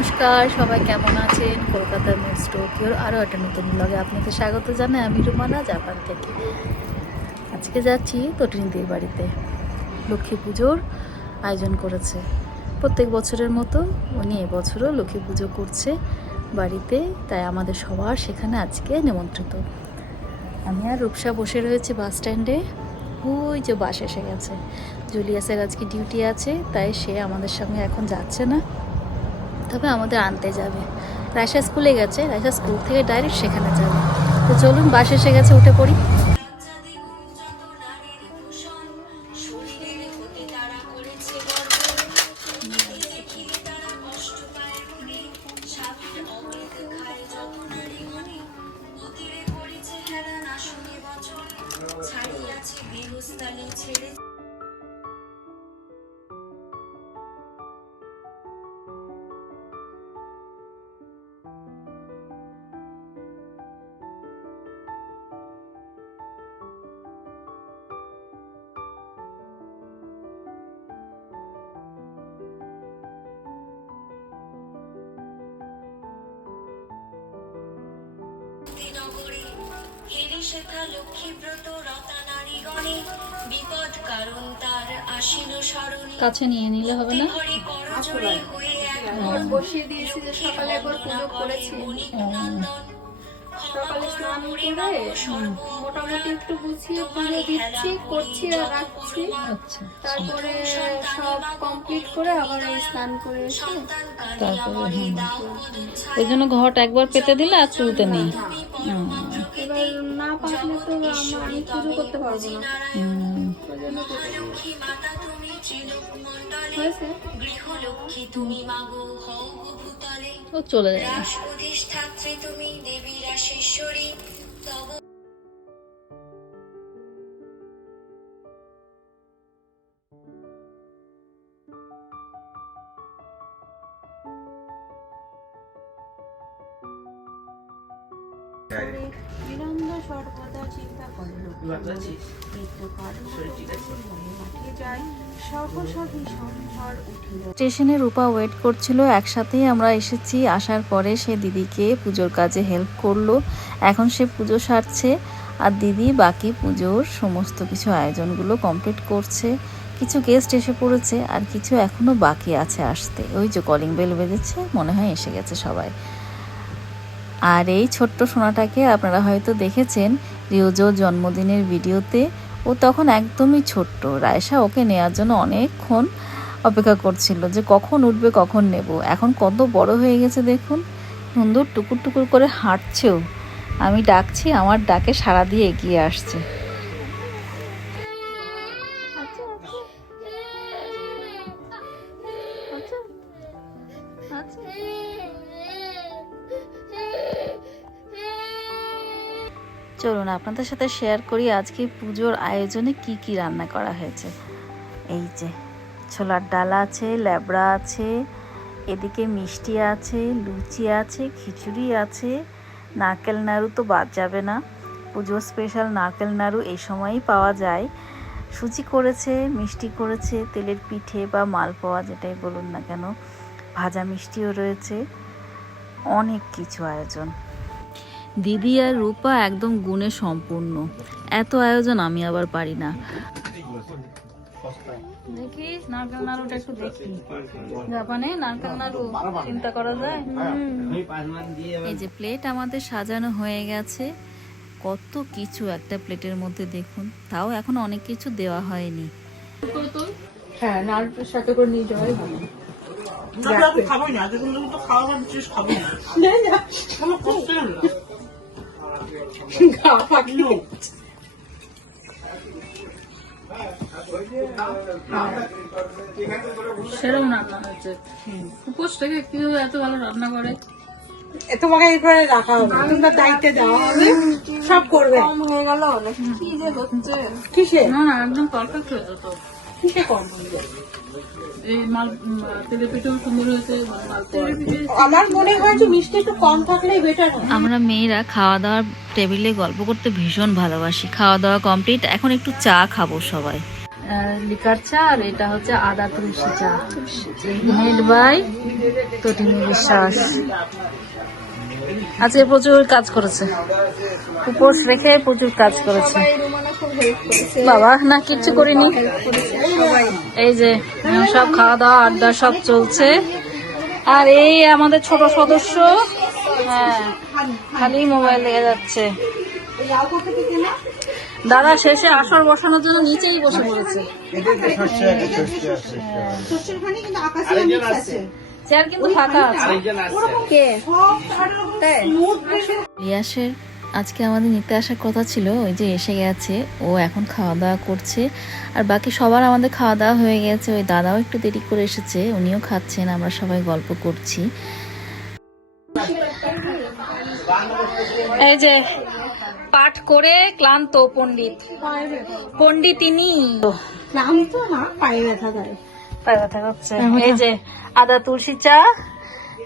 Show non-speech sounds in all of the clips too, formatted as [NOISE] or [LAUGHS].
নমস্কার, সবাই কেমন আছেন? কলকাতার মোস্ট টোকিওর আরও একটা নতুন ব্লগে আপনাদের স্বাগত জানাই। আমি রুমানা, জাপান থেকে। আজকে যাচ্ছি তটিনীদের বাড়িতে। লক্ষ্মী পুজোর আয়োজন করেছে। প্রত্যেক বছরের মতো উনি এবছরও লক্ষ্মী পুজো করছে বাড়িতে, তাই আমাদের সবার সেখানে আজকে নিমন্ত্রিত। আমি আর রূপসা বসে রয়েছে বাস স্ট্যান্ডে। ওই যে বাস এসে গেছে। জুলিয়াসের আজকে ডিউটি আছে, তাই সে আমাদের সঙ্গে এখন যাচ্ছে না। তবে আমাদের আনতে যাবে। রায়সা স্কুলে গেছে রায়সা স্কুল থেকে ডাইরেক্ট সেখানে যাবে। তো চলুন বাসে এসে গেছে, উঠে পড়ি। নগরে হেরে শেখা লক্ষ্মীব্রত রতা নারীগণে বিপদ কারণ তার আসিল স্মরণে কাছে নিয়ে নিলে হবে না? ঘরে করজোড়ে হয়ে এক হুম। বসিয়ে দিয়েছি যে সকালে একবার পুজো করেছি। সকালে স্নান করে মোটামুটি একটু গুছিয়ে পুজো দিচ্ছি করছি আর রাখছি। আচ্ছা। তারপরে সব কমপ্লিট করে আবার এই স্নান করে এসে তারপরে ওই জন্য ঘরটা একবার পেতে দিলে আর তুলতে নেই। এবার না পারলে তো আমি পুজো করতে পারব না। গৃহলক্ষ্মী তুমি মাগো হও ভূতলে চলে যাবে রাস অধিষ্ঠাত্রী তুমি দেবী রাশেশ্বরী তব বিনন্দ সর্বদা চিন্তা করে মৃত্যু মাঠে যায় স্টেশনে রূপা ওয়েট করছিল, একসাথেই আমরা এসেছি। আসার পরে সে দিদিকে পুজোর কাজে হেল্প করল। এখন সে পুজো সারছে আর দিদি বাকি পুজোর সমস্ত কিছু আয়োজনগুলো কমপ্লিট করছে। কিছু গেস্ট এসে পড়েছে আর কিছু এখনও বাকি আছে আসতে। ওই যে কলিং বেল বেজেছে, মনে হয় এসে গেছে সবাই। আর এই ছোট্ট সোনাটাকে আপনারা হয়তো দেখেছেন, রিওজোর জন্মদিনের ভিডিওতে ও তখন একদমই ছোট্ট। রায়সা ওকে নেওয়ার জন্য অনেকক্ষণ অপেক্ষা করছিল যে কখন উঠবে, কখন নেব। এখন কত বড় হয়ে গেছে দেখুন। সুন্দর টুকুর টুকুর করে হাঁটছেও। আমি ডাকছি, আমার ডাকে সাড়া দিয়ে এগিয়ে আসছে। চলুন আপনাদের সাথে শেয়ার করি আজকে পুজোর আয়োজনে কি কি রান্না করা হয়েছে। এই যে, ছোলার ডাল আছে, ল্যাবড়া আছে, এদিকে মিষ্টি আছে, লুচি আছে, খিচুড়ি আছে, নারকেল নাড়ু তো বাদ যাবে না। পুজো স্পেশাল নারকেল নাড়ু এই সময়ই পাওয়া যায়। সুজি করেছে, মিষ্টি করেছে, তেলের পিঠে বা মালপোয়া যেটাই বলুন না কেন, ভাজা মিষ্টিও রয়েছে। অনেক কিছু আয়োজন। দিদি আর রূপা একদম গুণে সম্পূর্ণ। এত আয়োজন আমি আবার পারি না। দেখিস নারকেল নাড়ুটা একটু দেখি। জাপানে নারকেল নাড়ু চিন্তা করা যায়? এই যে প্লেট আমাদের সাজানো হয়ে গেছে। কত কিছু একটা প্লেটের মধ্যে দেখুন। তাও এখন অনেক কিছু দেওয়া হয়নি। হ্যাঁ নাড়ুটার সাথে করে নিয়ে যাওয়াই ভালো। খাবোই না। খাওয়ার জিনিস খাবোই না। কোনো কষ্ট না। গা ফাটলো সেরকম রান্না হচ্ছে। উপোস থেকে কীভাবে এত ভালো রান্না করে? তোমাকে এই করে রাখা হবে তোমরা দায়িত্বে দেওয়া হবে সব করবে। কম হয়ে গেল কি যে হচ্ছে। কিসে? না না একদম পারফেক্ট হয়েছে তো হয়ে যায়? কম আমরা মেয়েরা খাওয়া দাওয়ার টেবিলে গল্প করতে ভীষণ ভালোবাসি। খাওয়া দাওয়া কমপ্লিট এখন একটু চা খাব সবাই। লিকার চা আর এটা হচ্ছে আদা তুলসী চা। মেড বাই তটিনী বিশ্বাস। আজকে প্রচুর কাজ করেছে। উপোস রেখে প্রচুর কাজ করেছে। বাবা না কিচ্ছু করিনি। এই যে সব খাওয়া দাওয়া আড্ডা সব চলছে। আর এই আমাদের ছোট সদস্য হ্যাঁ খালি মোবাইল লেগে যাচ্ছে। দাদা শেষে আসর বসানোর জন্য নিচেই বসে পড়েছে। চেয়ার কিন্তু ফাঁকা আছে। কে? আজকে আমাদের নিতে আসার কথা ছিল ওই যে এসে গেছে ও এখন খাওয়া দাওয়া করছে আর বাকি সবার আমাদের খাওয়া দাওয়া হয়ে গেছে ওই দাদাও একটু দেরি করে এসেছে উনিও খাচ্ছেন আমরা সবাই গল্প করছি। এই যে পাঠ করে ক্লান্ত পণ্ডিত। পণ্ডিতিনী নাম তো না পায়ে ব্যথা করে। পায়ে ব্যথা করছে। এই যে আদা তুলসী চা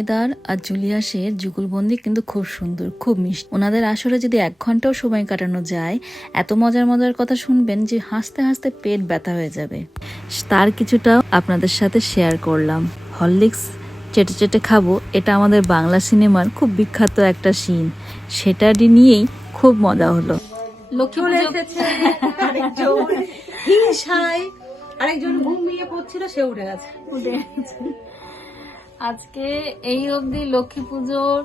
মেদার আর জুলিয়াসের যুগলবন্দি কিন্তু খুব সুন্দর খুব মিষ্টি। ওনাদের আসলে যদি এক ঘন্টাও সময় কাটানো যায় এত মজার মজার কথা শুনবেন যে হাসতে হাসতে পেট ব্যথা হয়ে যাবে। তার কিছুটাও আপনাদের সাথে শেয়ার করলাম। হরলিক্স চেটে চেটে খাব এটা আমাদের বাংলা সিনেমার খুব বিখ্যাত একটা সিন। সেটা নিয়েই খুব মজা হলো। লক্ষ্মী আরেকজন। হিংসায়। আরেকজন ঘুমিয়ে পড়ছিল সে উঠে গেছে। উঠে গেছে। আজকে এই অবধি লক্ষ্মী পুজোর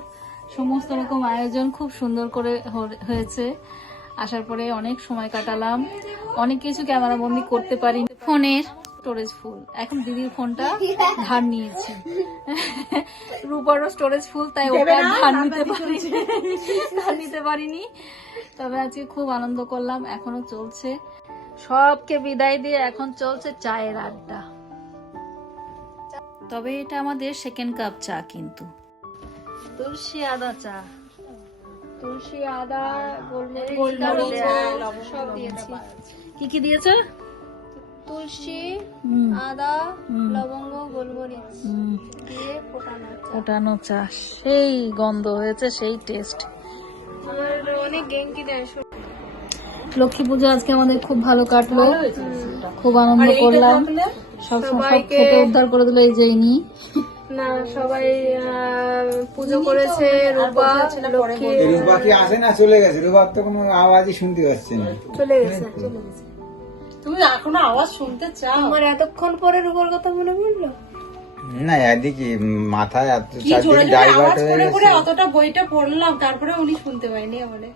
সমস্ত রকম আয়োজন খুব সুন্দর করে হয়েছে। আসার পরে অনেক সময় কাটালাম। অনেক কিছু ক্যামেরা বন্দি করতে পারি ফোনের স্টোরেজ ফুল। এখন দিদির ফোনটা ধার নিয়েছি। রূপারও স্টোরেজ ফুল, তাই ওটা ধার নিতে পারিনি। ধার নিতে পারিনি। তবে আজকে খুব আনন্দ করলাম। এখনও চলছে। সবকে বিদায় দিয়ে এখন চলছে চায়ের আড্ডা। তবে এটা আমাদের সেকেন্ড কাপ চা কিন্তু। তুলসী আদা চা। তুলসী আদা গোলমরিচ সব দিয়েছি। কি কি দিয়েছ? তুলসী আদা লবঙ্গ গোলমরিচ দিয়ে ফোটানো আছে। ফোটানো চা সেই গন্ধ হয়েছে সেই টেস্ট আমার অনেক গেঙ্কি দেয় লক্ষ্মী পুজো আজকে আমাদের খুব ভালো কাটলো। খুব আনন্দ করলাম। সব সব সবাইকে- উদ্ধার করে দিল এই যে ইনি। না সবাই পুজো করেছে রূপা লক্ষ্মী। রূপা কি আসে না চলে গেছে? রূপার তো কোনো আওয়াজই শুনতে পাচ্ছে না। চলে গেছে তুমি এখনও আওয়াজ শুনতে চাও? আমার এতক্ষণ পরে রূপার কথা মনে পড়ল? না এদিকে মাথায় এত কি চারদিকে ডাইভার্ট হয়ে গেছে। করে অতটা বইটা পড়লাম তারপরে উনি শুনতে পাইনি আমারে।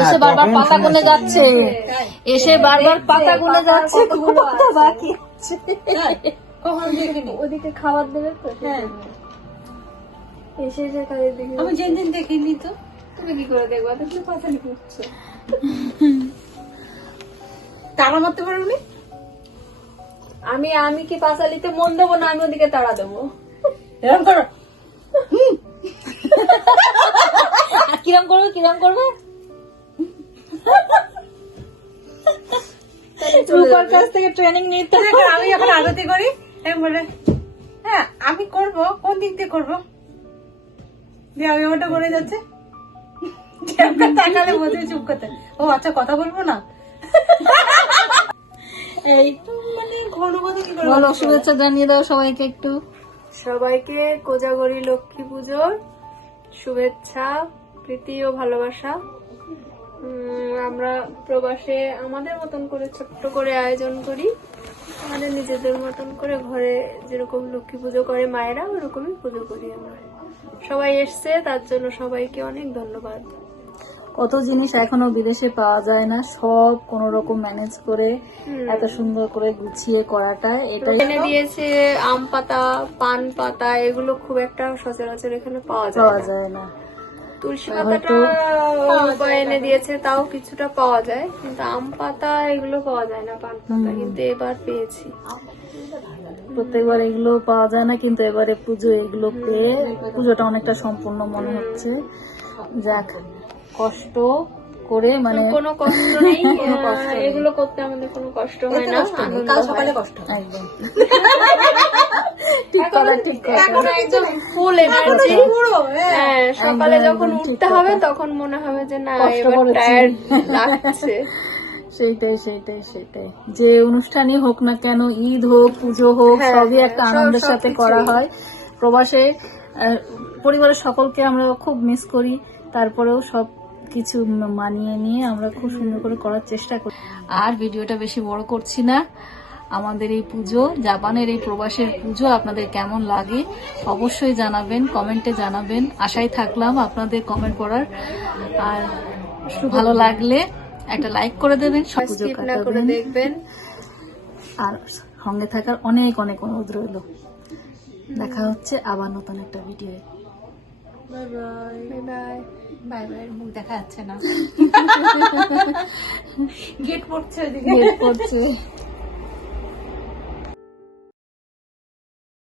এসে বারবার পাতা গুনে যাচ্ছে। এসে বারবার পাতা গুনে যাচ্ছে বাকি। আছে কখন দেখিনি ওদিকে খাবার দেবে তো হ্যাঁ। এসে এসে তাদের দেখে আমি যেন দিন দেখিনি তো তুমি কি করে দেখবা? তুমি পাতালি করছ তারা মারতে পারো উনি আমি আমি কি পাঁচালিতে মন দেবো না আমি ওদিকে তাড়া দেবো? এরকম করো। আর কিরম করবে কিরম করবে? রূপার কাছ থেকে ট্রেনিং নিতে আমি এখন আরতি করি বলে হ্যাঁ আমি করব কোন দিক দিয়ে করব? দিয়ে আমি ওটা করে যাচ্ছে। তাকালে বোঝে চুপ করতে। ও আচ্ছা কথা বলব না? এই মানে বলো শুভেচ্ছা জানিয়ে দাও সবাইকে একটু। সবাইকে কোজাগরি লক্ষ্মী পুজোর শুভেচ্ছা প্রীতি ও ভালোবাসা। আমরা প্রবাসে আমাদের মতন করে ছোট্ট করে আয়োজন করি। আমাদের নিজেদের মতন করে ঘরে যেরকম লক্ষ্মী পুজো করে মায়েরা ওরকমই পুজো করি আমরা। সবাই এসছে তার জন্য সবাইকে অনেক ধন্যবাদ। কত জিনিস এখনও বিদেশে পাওয়া যায় না সব কোন রকম ম্যানেজ করে এত সুন্দর করে গুছিয়ে করাটা এটা এনে দিয়েছে আম পাতা পান পাতা এগুলো খুব একটা সচরাচর এখানে পাওয়া যায় না। তুলসী পাতাটা এনে দিয়েছে তাও কিছুটা পাওয়া যায় কিন্তু আম পাতা এগুলো পাওয়া যায় না পান পাতা কিন্তু এবার পেয়েছি। প্রত্যেকবার এগুলো পাওয়া যায় না কিন্তু এবারে পুজো এগুলো পেয়ে পুজোটা অনেকটা সম্পূর্ণ মনে হচ্ছে। যাক কষ্ট করে মানে [LAUGHS] কোনো কষ্ট নেই এগুলো করতে আমাদের কোনো কষ্ট হয় না কাল সকালে কষ্ট। একদম। [LAUGHS] ঠিক কথা ঠিক কথা এখন একদম ফুল এনার্জি হ্যাঁ। হ্যাঁ সকালে যখন ঠিক উঠতে হবে তখন মনে হবে যে না এবার টায়ার্ড লাগছে। [LAUGHS] সেইটাই সেইটাই সেটাই যে অনুষ্ঠানই হোক না কেন ঈদ হোক পুজো হোক হ্যাঁ, সবই হ্যাঁ, একটা আনন্দের সাথে করা হয়। প্রবাসে পরিবারের সকলকে আমরা খুব মিস করি। তারপরেও সব কিছু মানিয়ে নিয়ে আমরা খুব সুন্দর করে করার চেষ্টা করি। আর ভিডিওটা বেশি বড় করছি না। আমাদের এই পুজো জাপানের এই প্রবাসের পুজো আপনাদের কেমন লাগে অবশ্যই জানাবেন কমেন্টে জানাবেন। আশায় থাকলাম আপনাদের কমেন্ট করার। আর ভালো লাগলে একটা লাইক করে দেবেন সব পুজো করে দেখবেন। আর সঙ্গে থাকার অনেক অনেক অনুরোধ রইল। দেখা হচ্ছে আবার নতুন একটা video bye bye bye bye মুখ দেখা যাচ্ছে না। [LAUGHS] গেট পড়ছে ওইদিকে করছে